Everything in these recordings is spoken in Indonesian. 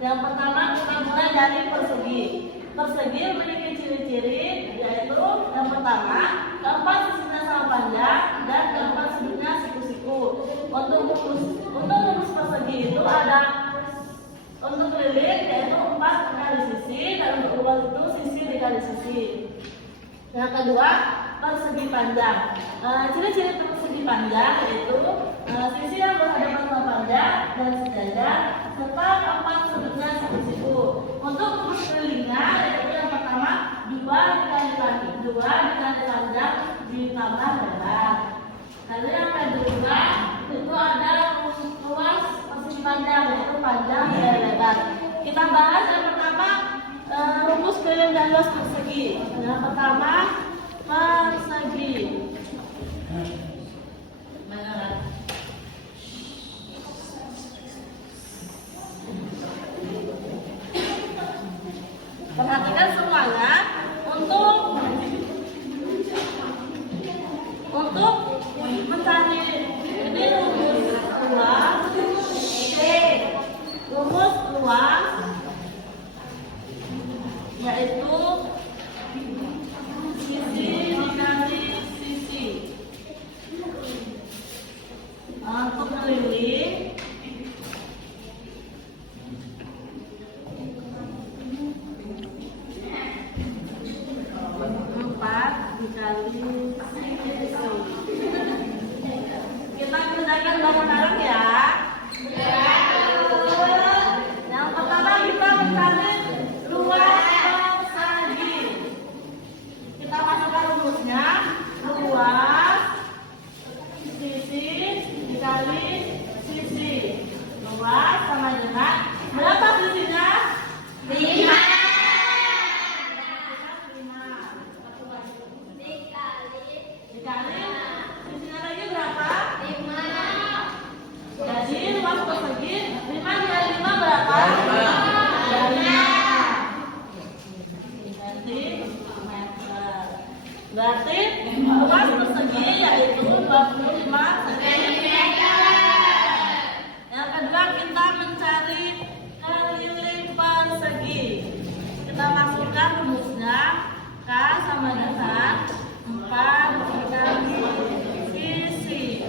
Yang pertama kita mulai dari persegi. Persegi memiliki ciri-ciri yaitu yang pertama keempat sisinya sama panjang dan keempat sudutnya siku-siku. Untuk rumus persegi itu ada untuk keliling yaitu 4 kali sisi dan untuk luas itu sisi dikali sisi. Yang kedua persegi panjang. Ciri-ciri persegi panjang yaitu sisi yang berhadapan sama panjang dan sejajar serta keempat sudutnya siku-siku. Untuk rumus kelilingnya yaitu yang pertama 2 dikali panjang ditambah lebar. Lalu yang kedua itu ada luas persegi panjang yaitu panjang dan lebar. Kita bahas yang pertama rumus keliling dan luas persegi. Yang pertama persegi. Perhatikan semuanya untuk mencari ini rumus luas yaitu sisi dikali sisi. Untuk keliling 4 dikali sisi. Kita kerjakan bareng-bareng ya. Yang pertama kita mencari luas persegi. Kita masukkan rumusnya luas sisi dikali sisi. Luas sama dengan berapa sisinya? 5. Dikali sisinya lagi berapa? 5. Jadi luas persegi 5 dikali 5 berapa? 5 meter. Berarti luas persegi yaitu 25 cm. Yang kedua kita mencari keliling persegi. Kita masukkan rumusnya K sama dengan 4 dikali sisi.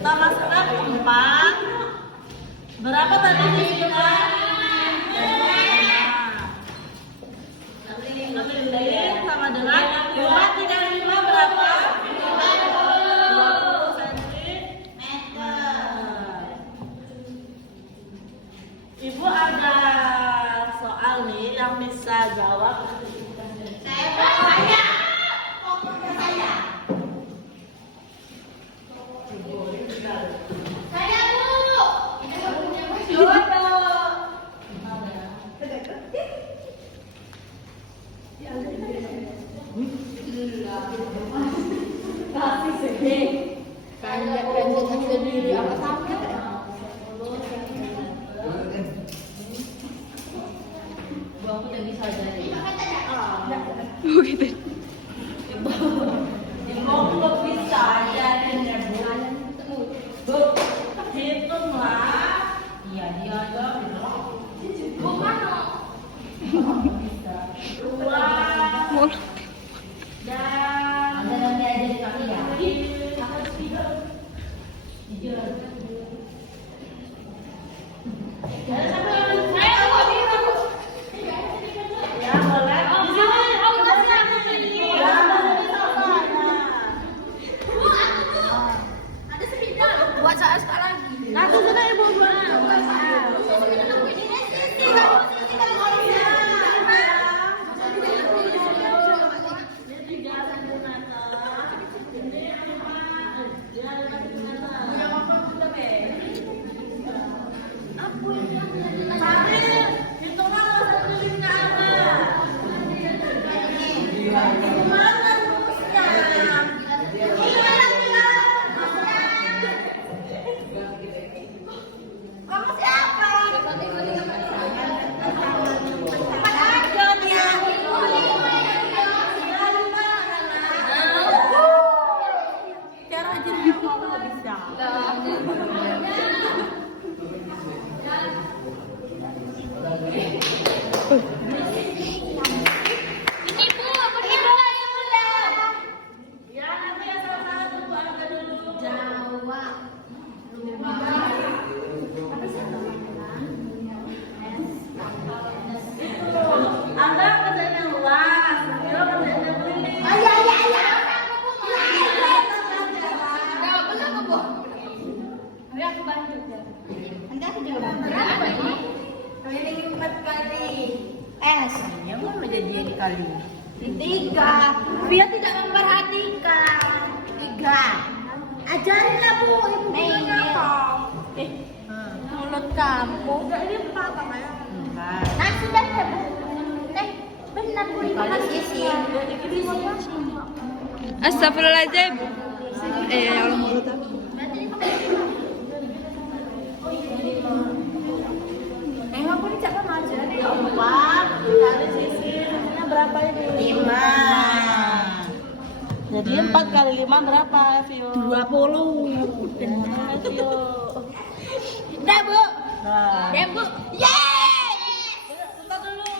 Kita masukkan 4. Berapa tadi sisinya? Keliling sama dengan 4 dikali 5 berapa? 20 cm. Ibu ada soal nih yang bisa jawab. Kamu siapa? aku bantu ya. Nanti aku juga bantu. Berapa ini? Keliling 4 kali. Ya mau menjadi dikali. 3. Biar tidak memperhatikan. 3. Ajarinlah Bu, ibu Mulut kamu. Enggak, ini apa ya? Enggak. Nah, sudah benar Bu. Astagfirullahaladzim. Ya Allah mulut aku. Aku ini cakap aja. 4 dikali sisi sisinya berapa ini? 5. Jadi 4 kali 5 berapa, Vio? 20. Vio. Udah Bu. Nah. Ya Bu. Yeay. Bentar dulu.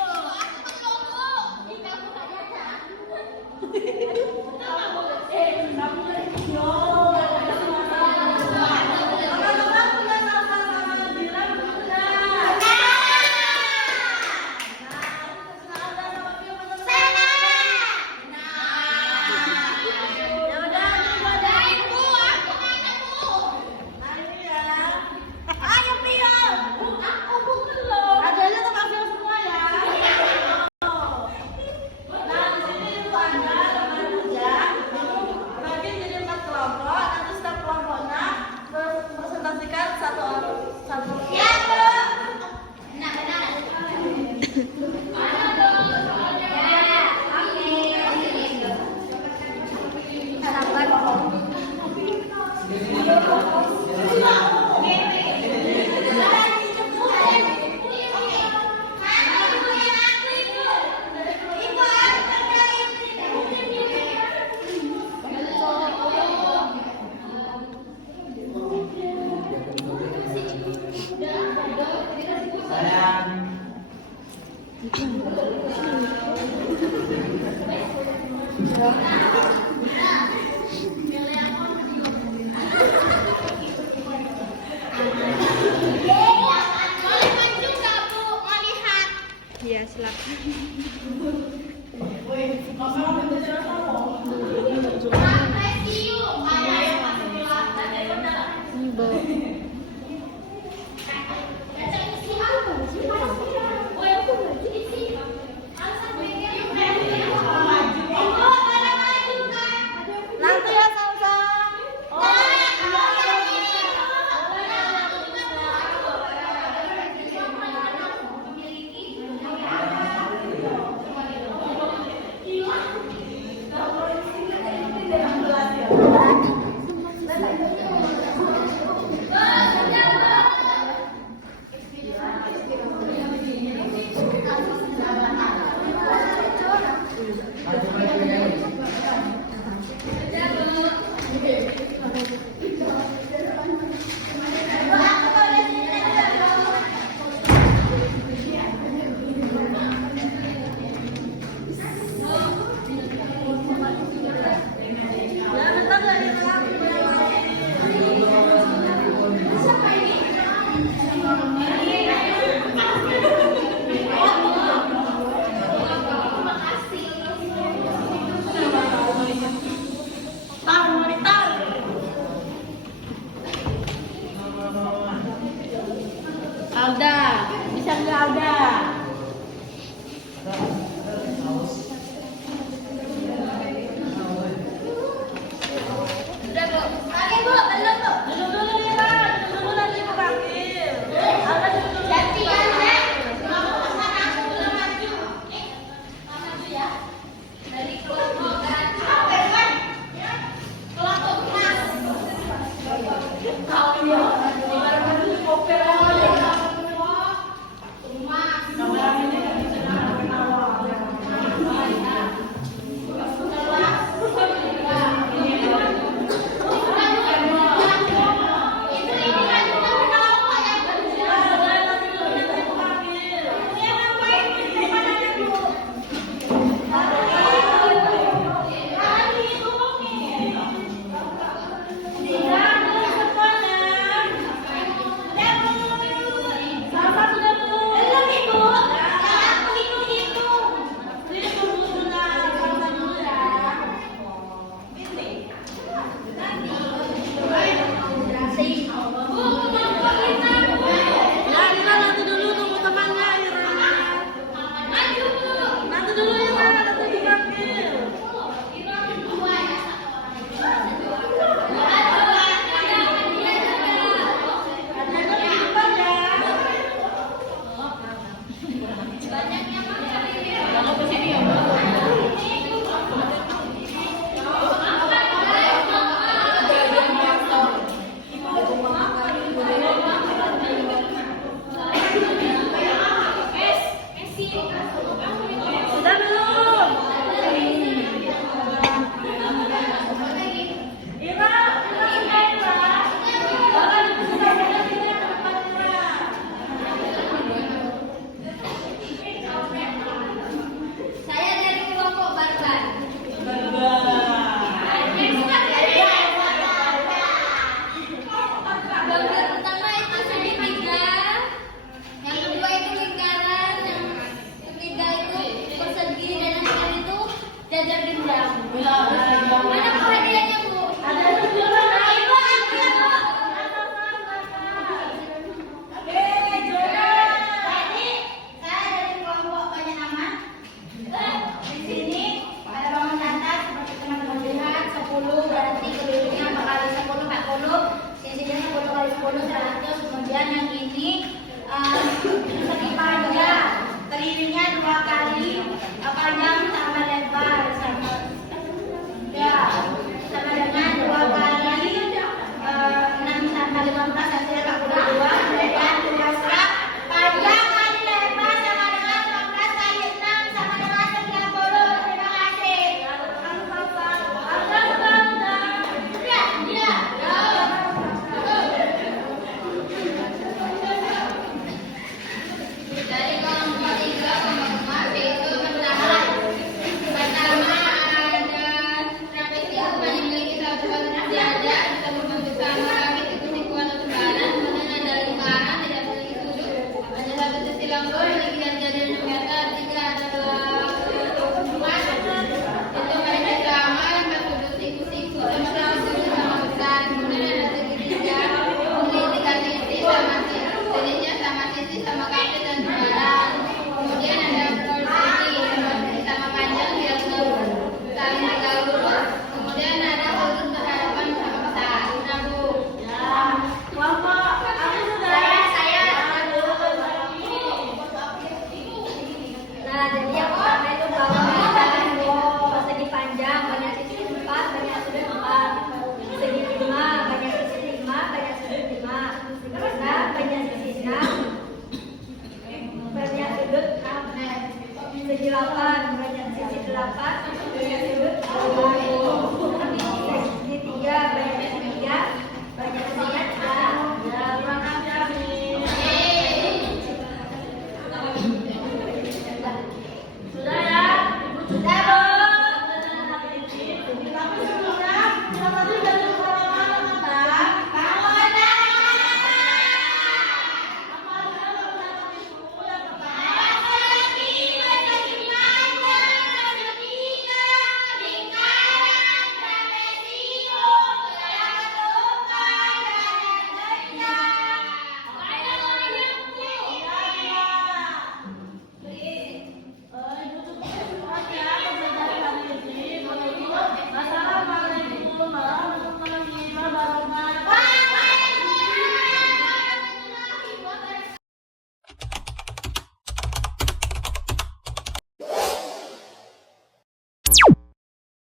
Iya, silakan. Nanti ya Salsa. Alda, bisa nggak Alda?